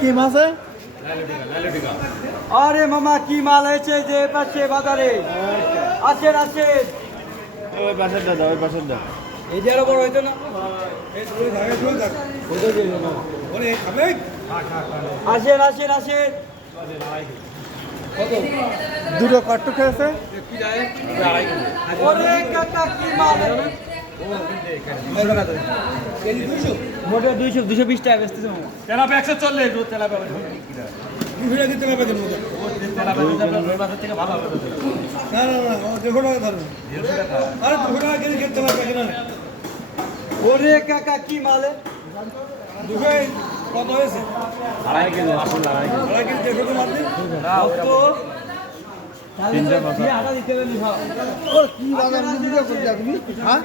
কি মাছ? আরে মামা কি মাল হয়েছে যে পাচ্ছে বাজারে? আসেন আসেন, ওই পাশের দাদা, ওই পাশের দাদা। এই যে আরো বড় হইতো না? আসেন আসেন আসেন। দুটো কট্টু খেয়েছে। ওরে কাকা কি মাল? মোটে 220 টাকা বেচতেছে মামা। তেলাপিয়া 140 রোজ তেলাপিয়া হবে। থেকে ভালো হবে। ওরে কাকা কি মালে? আড়াই কেজি আসলে আড়াই কেজি। তো তিনটা মাথা। কি আটা দিতে হবে? কি বাবা, আপনি ভিডিও করতে আপনি? হ্যাঁ